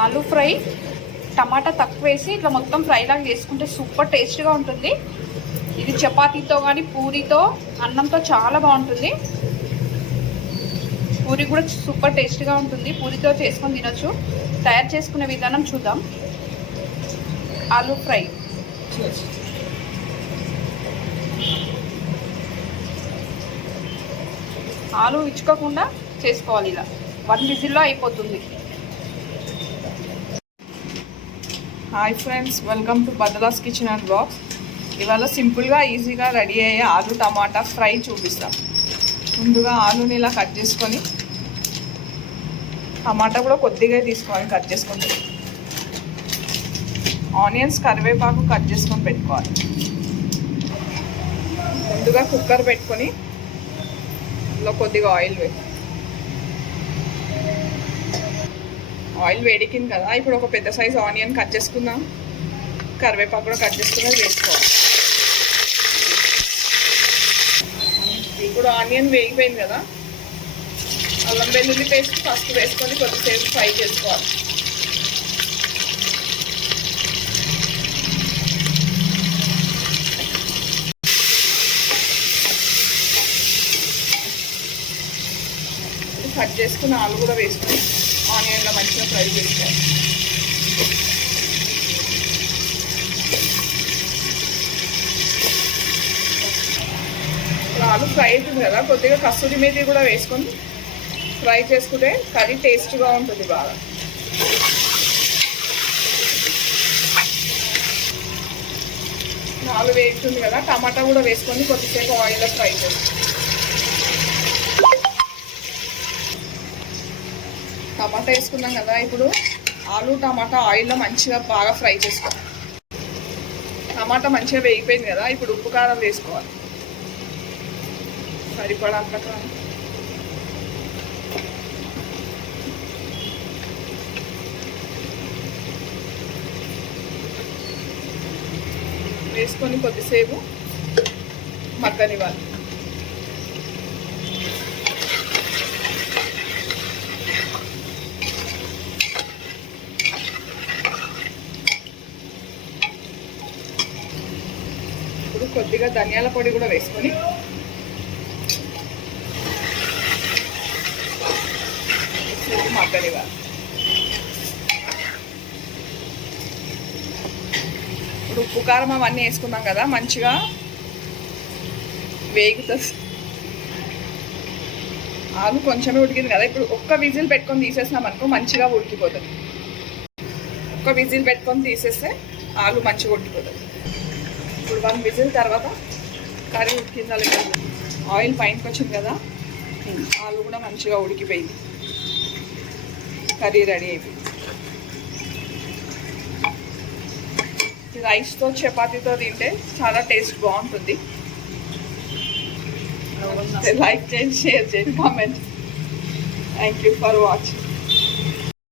Aloo fry టమాటా తక్కువ వేసి ఇట్లా మొత్తం ఫ్రై లాగా చేసుకుంటే సూపర్ టేస్ట్గా ఉంటుంది. ఇది చపాతీతో కానీ పూరితో అన్నంతో చాలా బాగుంటుంది. పూరి కూడా సూపర్ టేస్ట్గా ఉంటుంది. పూరితో చేసుకొని తినొచ్చు. తయారు చేసుకునే విధానం చూద్దాం. ఆలూ ఫ్రై ఆలు ఇచ్చుకోకుండా చేసుకోవాలి. ఇలా 1 విజిల్లో అయిపోతుంది. హాయ్ ఫ్రెండ్స్, వెల్కమ్ టు బదలాస్ కిచెన్ అండ్ బ్లాగ్స్. ఇవాళ సింపుల్గా ఈజీగా రెడీ అయ్యే ఆలు టమాటా ఫ్రై చూపిస్తాం. ముందుగా ఆలుని ఇలా కట్ చేసుకొని, టమాటా కూడా కొద్దిగా తీసుకోవాలి కట్ చేసుకొని, ఆనియన్స్ కరివేపాకు కట్ చేసుకొని పెట్టుకోవాలి. ముందుగా కుక్కర్ పెట్టుకొని అందులో కొద్దిగా ఆయిల్ వేడికింది కదా. ఇప్పుడు ఒక పెద్ద సైజు ఆనియన్ కట్ చేసుకుందాం. కరివేపాకు కూడా కట్ చేసుకుని వేసుకోవాలి. ఇప్పుడు ఆనియన్ వేగిపోయింది కదా, అల్లం వెల్లుల్లి పేస్ట్ ఫస్ట్ వేసుకొని కొద్దిసేపు ఫ్రై చేసుకోవాలి. కట్ చేసుకున్న ఆలు కూడా వేసుకొని ఆనియన్లో మంచిగా ఫ్రై చేసుకోవాలి. ఆలు ఫ్రై అవుతుంది కదా, కొద్దిగా కస్తూరి మేతి కూడా వేసుకొని ఫ్రై చేసుకుంటే కర్రీ టేస్ట్గా ఉంటుంది బాగా. ఆలు వేస్తుంది కదా, టమాటా కూడా వేసుకొని కొద్దిసేపు ఆయిల్లో ఫ్రై చేసుకోవాలి. టమాటా వేసుకున్నాం కదా, ఇప్పుడు ఆలు టమాటా ఆయిల్లో మంచిగా బాగా ఫ్రై చేసుకోవాలి. టమాటా మంచిగా వేగిపోయింది కదా, ఇప్పుడు ఉప్పు కారం వేసుకోవాలి. సరిపడంత కారం వేసుకొని కొద్దిసేపు మగ్గనివ్వాలి. కొద్దిగా ధనియాల పొడి కూడా వేసుకొని మగ్గనివ్వాలి. ఇప్పుడు ఉప్పు కారం అవన్నీ వేసుకున్నాం కదా, మంచిగా వేగుతుంది. ఆలు కొంచెమే ఉడికింది కదా, ఇప్పుడు ఒక్క విజిల్ పెట్టుకొని తీసేసినాం అనుకో మంచిగా ఉడికిపోతుంది. ఒక్క విజిల్ పెట్టుకొని తీసేస్తే ఆలు మంచిగా ఉడికిపోతుంది. ఇప్పుడు 1 విజిల్ తర్వాత కర్రీ ఉడికిందా లేదా, ఆయిల్ పైనకి వచ్చింది కదా, ఆలు కూడా మంచిగా ఉడికిపోయింది. కర్రీ రెడీ అయిపోయింది. రైస్తో చపాతీతో తింటే చాలా టేస్ట్ బాగుంటుంది. లైక్ చేయండి, షేర్ చేయండి, comment. Thank you for watching.